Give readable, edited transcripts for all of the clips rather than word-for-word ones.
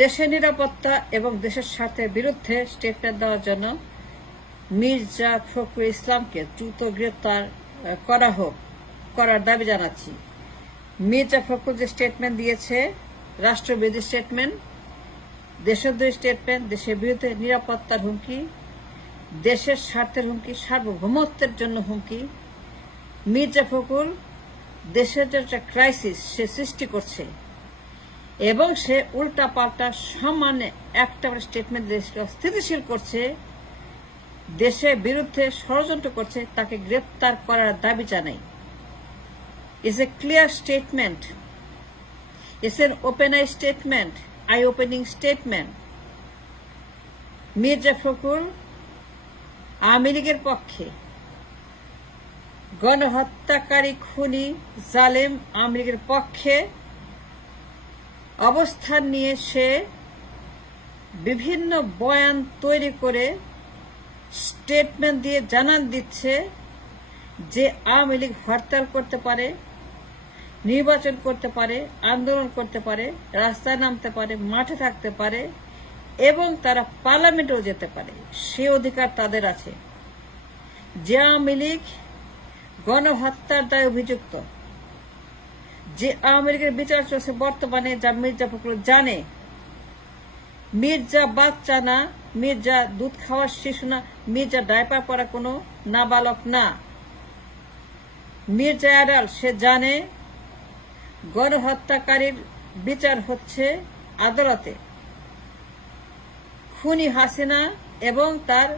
দেশের নিরাপত্তা এবং দেশের স্বার্থের বিরুদ্ধে স্টেটমেন্ট দেওয়ার জন্য মির্জা ফখরুল ইসলামকে দ্রুত গ্রেপ্তার করার দাবি জানাচ্ছি। মির্জা ফখরুল যে স্টেটমেন্ট দিয়েছে, রাষ্ট্রবিরোধী স্টেটমেন্ট, দেশদ্রোহী স্টেটমেন্ট, দেশের বিরুদ্ধে নিরাপত্তার হুমকি, দেশের স্বার্থের হুমকি, সার্বভৌমত্বের জন্য হুমকি। মির্জা ফখরুল দেশের যে একটা ক্রাইসিস সে সৃষ্টি করছে এবং সে উল্টা পাল্টা সামান্য একটা স্টেটমেন্ট দেশকে অস্থিতিশীল করছে, দেশের বিরুদ্ধে ষড়যন্ত্র করছে, তাকে গ্রেপ্তার করার দাবি জানাই। It's a clear statement. It's an open-eye statement, eye-opening statement. Mirza Fakhrul Awami লীগের পক্ষে, গণহত্যাকারী খুনি জালেম আওয়ামী লীগের পক্ষে অবস্থান নিয়ে সে বিভিন্ন বয়ান তৈরি করে স্টেটমেন্ট দিয়ে জানান দিচ্ছে যে আওয়ামী লীগ হরতাল করতে পারে, নির্বাচন করতে পারে, আন্দোলন করতে পারে, রাস্তায় নামতে পারে, মাঠে থাকতে পারে এবং তারা পার্লামেন্টেও যেতে পারে, সে অধিকার তাদের আছে। যে আওয়ামী লীগ গণহত্যার দায়ে অভিযুক্ত, যে আওয়ামী লীগের বিচার চলছে বর্তমানে, যা মির্জা ফখরুল জানে, মির্জা বাচ্চা না, মির্জা দুধ খাওয়ার শিশু না, মির্জা ডাইপার পরা কোনো নাবালক না, মির্জা অ্যাডাল্ট। সে জানে গণহত্যাকারীর বিচার হচ্ছে আদালতে। খুনি হাসিনা এবং তার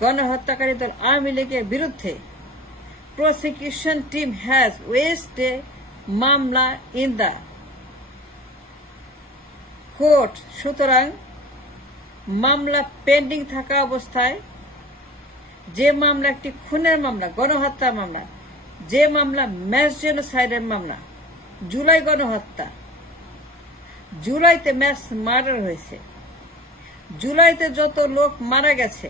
গণহত্যাকারী দল আওয়ামী লীগের বিরুদ্ধে প্রসিকিউশন টিম হ্যাজ ওয়েস্ট এ মামলা ইন দ্য কোর্ট। সুতরাং মামলা পেন্ডিং থাকা অবস্থায়, যে মামলা একটি খুনের মামলা, গণহত্যার মামলা, যে মামলা ম্যাস জেনোসাইডের মামলা, জুলাই গণহত্যা, জুলাইতে ম্যাস মার্ডার হয়েছে, জুলাইতে যত লোক মারা গেছে,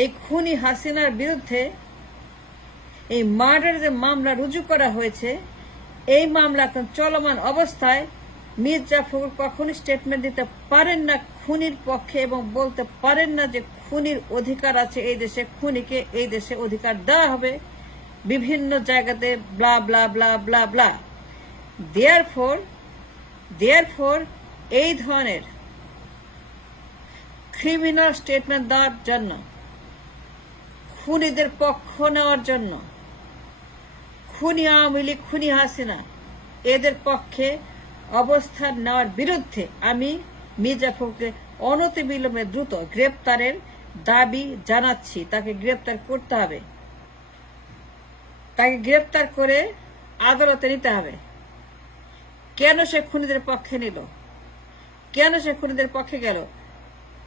এই খুনি হাসিনার বিরুদ্ধে এই মার্ডার যে মামলা রুজু করা হয়েছে, এই মামলা এখন চলমান অবস্থায়। মির্জা ফখরুল কখনই স্টেটমেন্ট দিতে পারেন না খুনির পক্ষে এবং বলতে পারেন না যে খুনির অধিকার আছে এই দেশে, খুনিকে এই দেশে অধিকার দেওয়া হবে বিভিন্ন জায়গাতে, ব্লা ব্লা ব্লা ব্লা ব্লা। দেয়ারফর এই ধরনের ক্রিমিনাল স্টেটমেন্ট দেওয়ার জন্য, খুনিদের পক্ষ নেওয়ার জন্য, খুনি আওয়ামী লীগ, খুনি হাসিনা এদের পক্ষে অবস্থান নেওয়ার বিরুদ্ধে আমি মির্জা ফখরুলকে অনতিবিলম্বে দ্রুত গ্রেপ্তারের দাবি জানাচ্ছি। তাকে গ্রেপ্তার করতে হবে, তাকে গ্রেপ্তার করে আদালতে নিতে হবে। কেন সে খুনিদের পক্ষে নিল, কেন সে খুনিদের পক্ষে গেল,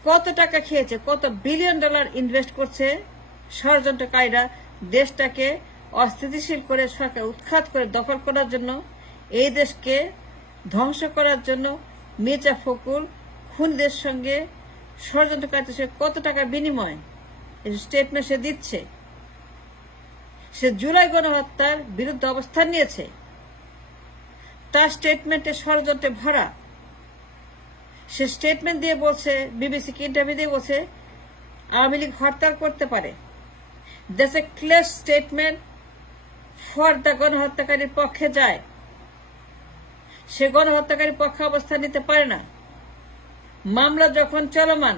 কত টাকা খেয়েছে, কত বিলিয়ন ডলার ইনভেস্ট করছে ষড়যন্ত্রকারীরা দেশটাকে অস্থিতিশীল করে, সরকার উৎখাত করে দখল করার জন্য, এই দেশকে ধ্বংস করার জন্য। মির্জা ফখরুল খুনিদের সঙ্গে, ষড়যন্ত্রকারীদের সঙ্গে কত টাকার বিনিময় স্টেটমেন্ট সে দিচ্ছে। সে জুলাই গণহত্যার বিরুদ্ধে অবস্থান নিয়েছে, তার স্টেটমেন্টে ষড়যন্ত্রে ভরা। সে স্টেটমেন্ট দিয়ে বলছে, বিবিসিকে ইন্টারভিউ দিয়ে বলছে আওয়ামী লীগ হরতাল করতে পারে। That's a clear statement for the গণহত্যাকারীর পক্ষে যায়। সে গণহত্যাকারীর পক্ষে অবস্থান নিতে পারে না। মামলা যখন চলমান,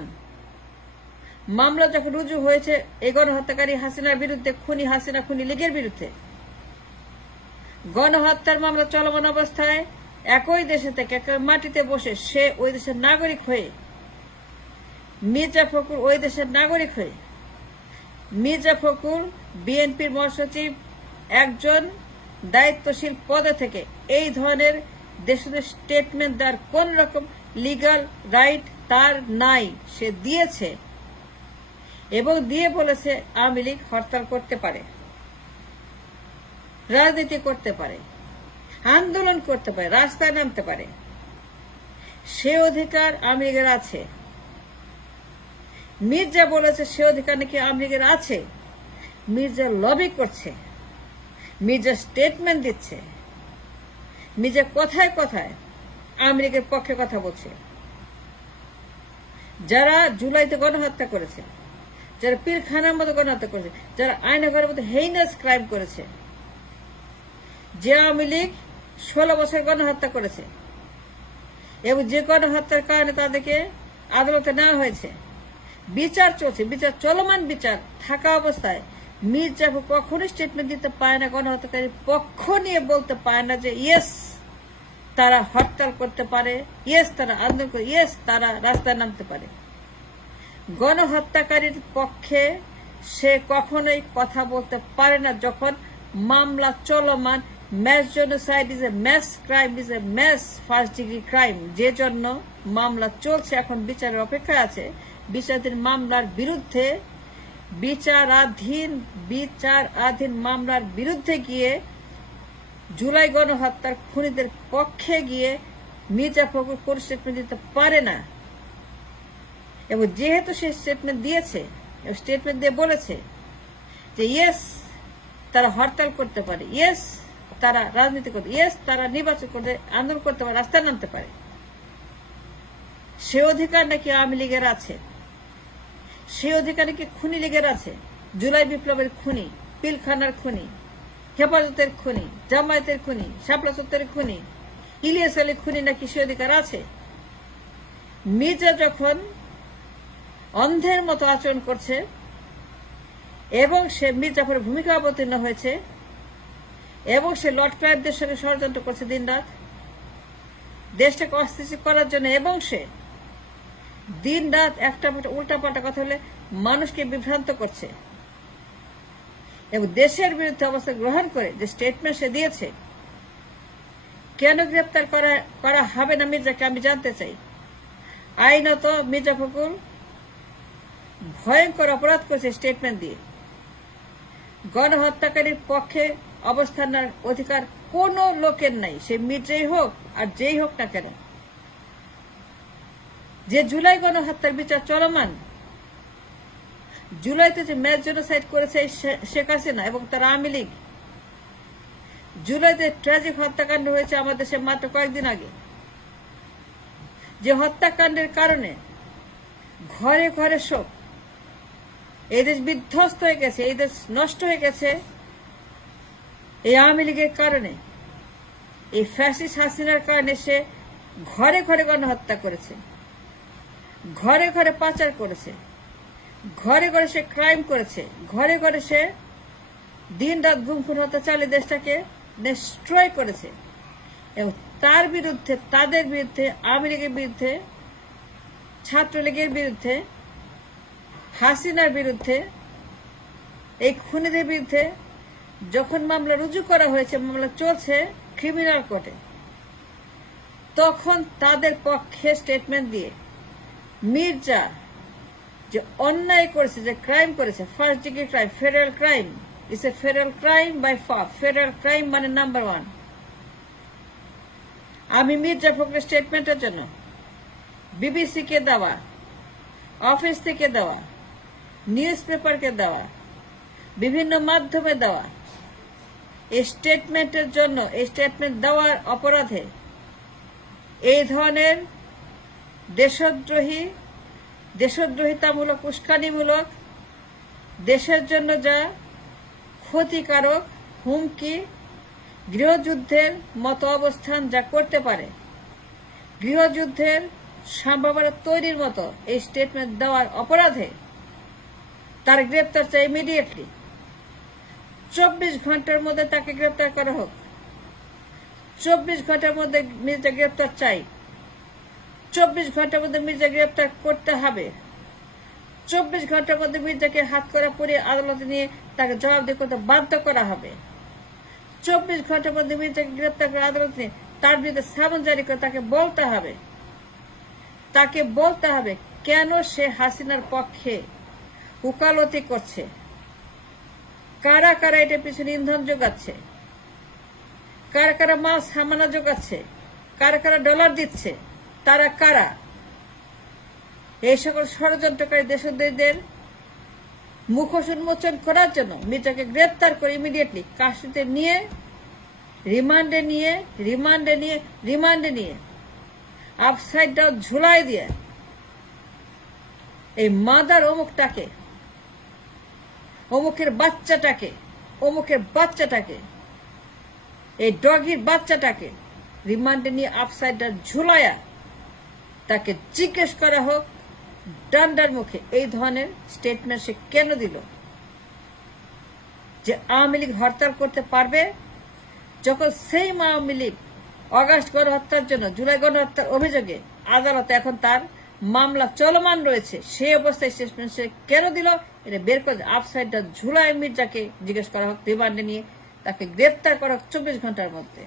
মামলা যখন রুজু হয়েছে এই গণহত্যাকারী হাসিনার বিরুদ্ধে, খুনি হাসিনা, খুনি লীগের বিরুদ্ধে, গণহত্যার মামলা চলমান অবস্থায় একই দেশে থেকে, একই মাটিতে বসে সে ওই দেশের নাগরিক হয়ে, মির্জা ফখরুল ওই দেশের নাগরিক হয়ে, মির্জা ফখরুল বিএনপির মহাসচিব একজন দায়িত্বশীল পদে থেকে এই ধরনের দেশের স্টেটমেন্ট দেওয়ার কোন রকম লিগাল রাইট তার নাই। সে দিয়েছে এবং দিয়ে বলেছে আওয়ামী লীগ হরতাল করতে পারে, রাজনীতি করতে পারে, আন্দোলন করতে পারে, রাস্তায় নামতে পারে। সে অধিকার আওয়ামী লীগের আছে। মির্জা বলেছে সে অধিকার নাকি আওয়ামী লীগের আছে। মির্জা লবি করছে, মির্জা স্টেটমেন্ট দিচ্ছে, মির্জা কথায় কথায় আওয়ামী লীগের পক্ষে কথা বলছে, যারা জুলাইতে গণহত্যা করেছে, যারা পিলখানার মতো গণহত্যা করেছে, যারা আয়নাঘরের মতো হেইনাস ক্রাইম করেছে, যে আওয়ামী লীগ 16 বছর গণহত্যা করেছে এবং যে গণহত্যার কারণে তাদেরকে আদালতে নেওয়া হয়েছে, বিচার চলছে, বিচার চলমান, বিচার থাকা অবস্থায় মীর জাফর কখনো স্টেটমেন্ট দিতে পারে না, গণহত্যাকারীর পক্ষ নিয়ে বলতে পারে না যে ইয়েস তারা হরতাল করতে পারে, ইয়েস তারা আন্দোলন করে, ইয়েস তারা রাস্তায় নামতে পারে। গণহত্যাকারীর পক্ষে সে কখনোই কথা বলতে পারে না যখন মামলা চলমান। Mass genocide is a mass crime, is a mass first degree crime, যে জন্য মামলা চলছে, এখন বিচারের অপেক্ষায় আছে। বিচারাধীন মামলার বিরুদ্ধে, বিচারাধীন মামলার বিরুদ্ধে গিয়ে জুলাই গণহত্যার খুনিদের পক্ষে গিয়ে মীর জাফর কোন স্টেটমেন্ট দিতে পারে না। এবং যেহেতু সে স্টেটমেন্ট দিয়েছে, স্টেটমেন্ট দিয়ে বলেছে যে ইয়েস তারা হরতাল করতে পারে, ইয়েস তারা রাজনীতি করতে, ইয়েস তারা নির্বাচন করতে, আন্দোলন করতে পারে, রাস্তায় নামতে পারে, সে অধিকার নাকি আওয়ামী লীগের আছে, সে অধিকার নাকি খুনি লীগের আছে। জুলাই বিপ্লবের খুনি, পিলখানার খুনি, হেফাজতের খুনি, জামায়াতের খুনি, শাপলা চত্বরের খুনি, ইলিয়াস আলী খুনি নাকি সে অধিকার আছে। মির্জা যখন অন্ধের মতো আচরণ করছে এবং সে মীর জাফরের ভূমিকা অবতীর্ণ হয়েছে এবং সে লর্ড ক্লাইভদের সঙ্গে ষড়যন্ত্র করছে দিন রাত দেশটাকে অস্থিতিশীল করার জন্য, এবং সে দিন রাত একটা উল্টাপাল্টা কথা বলে মানুষকে বিভ্রান্ত করছে এবং দেশের বিরুদ্ধে অবস্থা গ্রহণ করে যে স্টেটমেন্ট সে দিয়েছে, কেন গ্রেপ্তার করা হবে না মির্জাকে আমি জানতে চাই। আইনত মির্জা ফখরুল ভয়ঙ্কর অপরাধ করেছে স্টেটমেন্ট দিয়ে। গণহত্যাকারীর পক্ষে অবস্থান নেওয়ার অধিকার কোন লোকের নাই, সে মির্জাই হোক আর যেই হোক না কেন। যে জুলাই গণহত্যার বিচার চলমান, জুলাইতে যে ম্যাস জেনোসাইড করেছে শেখ হাসিনা এবং তার আওয়ামী লীগ, জুলাইতে ট্র্যাজিক হত্যাকাণ্ড হয়েছে আমাদের দেশে মাত্র কয়েকদিন আগে, যে হত্যাকাণ্ডের কারণে ঘরে ঘরে শোক, এই দেশ বিধ্বস্ত হয়ে গেছে, এই দেশ নষ্ট হয়ে গেছে এই আওয়ামী লীগের কারণে, এই ফ্যাসিস্ট হাসিনার কারণে। সে ঘরে ঘরে গণহত্যা করেছে, ঘরে ঘরে পাচার করেছে, ঘরে ঘরে সে ক্রাইম করেছে, ঘরে ঘরে সে দিন রাত গুম খুন হত্যা চালিয়ে দেশটাকে ডিস্ট্রয় করেছে। এবং তার বিরুদ্ধে, তাদের বিরুদ্ধে, আওয়ামী লীগের বিরুদ্ধে, ছাত্রলীগের বিরুদ্ধে, হাসিনার বিরুদ্ধে, এই খুনিদের বিরুদ্ধে যখন মামলা রুজু করা হয়েছে, মামলা চলছে ক্রিমিনাল কোর্টে, তখন তাদের পক্ষে স্টেটমেন্ট দিয়ে মির্জা যে অন্যায় করেছে, যে ক্রাইম করেছে, first degree crime, federal crime, it's a federal crime by far, federal crime মানে নাম্বার 1। আমি মির্জা ফখরুলের স্টেটমেন্টের জন্য বিবিসি কে দেওয়া, অফিস থেকে দেওয়া, নিউজ পেপারকে দেওয়া, বিভিন্ন মাধ্যমে দেওয়া এই স্টেটমেন্টের জন্য, এই স্টেটমেন্ট দেওয়ার অপরাধে এই ধরনের দেশদ্রোহিতামূলক, উস্কানিমূলক, দেশের জন্য যা ক্ষতিকারক হুমকি, গৃহযুদ্ধের মতো অবস্থান যা করতে পারে, গৃহযুদ্ধের সম্ভাবনা তৈরির মতো এই স্টেটমেন্ট দেওয়ার অপরাধে তার গ্রেপ্তার চাই ইমিডিয়েটলি। 24 ঘন্টার মধ্যে তাকে গ্রেপ্তার করা হোক, 24 ঘন্টার মধ্যে মির্জা গ্রেপ্তার চাই, 24 ঘন্টার মধ্যে মির্জা গ্রেপ্তার করতে হবে, 24 ঘন্টার মধ্যে মির্জাকে হাত করা পরিয়ে আদালতে নিয়ে তাকে জবাবদিহি করতে বাধ্য করা হবে, 24 ঘন্টার মধ্যে মির্জাকে গ্রেপ্তার করে আদালতে নিয়ে তার বিরুদ্ধে সামন জারি করে তাকে বলতে হবে কেন সে হাসিনার পক্ষে উকালতি করছে, কারা কারা এটা পিছনে ইন্ধন যোগাচ্ছে, কারা কারা মাল সামানা যোগাচ্ছে, কারা কারা ডলার দিচ্ছে, তারা কারা। এই সকল ষড়যন্ত্রকারী দেশদ্রোহীদের মুখোশ উন্মোচন করার জন্য মির্জাকে গ্রেপ্তার করে ইমিডিয়েটলি কাস্টডিতে নিয়ে রিমান্ডে নিয়ে আপসাইড ডাউন ঝুলাই দিয়ে এই মাদার অমুকটাকে, অমুকের বাচ্চাটাকে, এই ডগির বাচ্চাটাকে রিমান্ডে নিয়ে আপসাইড ডাউন ঝুলাইয়া তাকে জিজ্ঞেস করা হোক ডান্ডার মুখে এই ধরনের স্টেটমেন্ট সে কেন দিল, যে আওয়ামী লীগ হরতাল করতে পারবে, যখন সেই আওয়ামী লীগ অগাস্ট গণহত্যার জন্য, জুলাই গণহত্যার অভিযোগে আদালতে এখন তার মামলা চলমান রয়েছে, সেই অবস্থায় স্টেটমেন্ট সে কেন দিল এটা বের করে আপসাইড ডাউন ঝুলাই মির্জাকে জিজ্ঞেস করা হোক, রিমান্ডে নিয়ে তাকে গ্রেপ্তার করা হোক 24 ঘন্টার মধ্যে।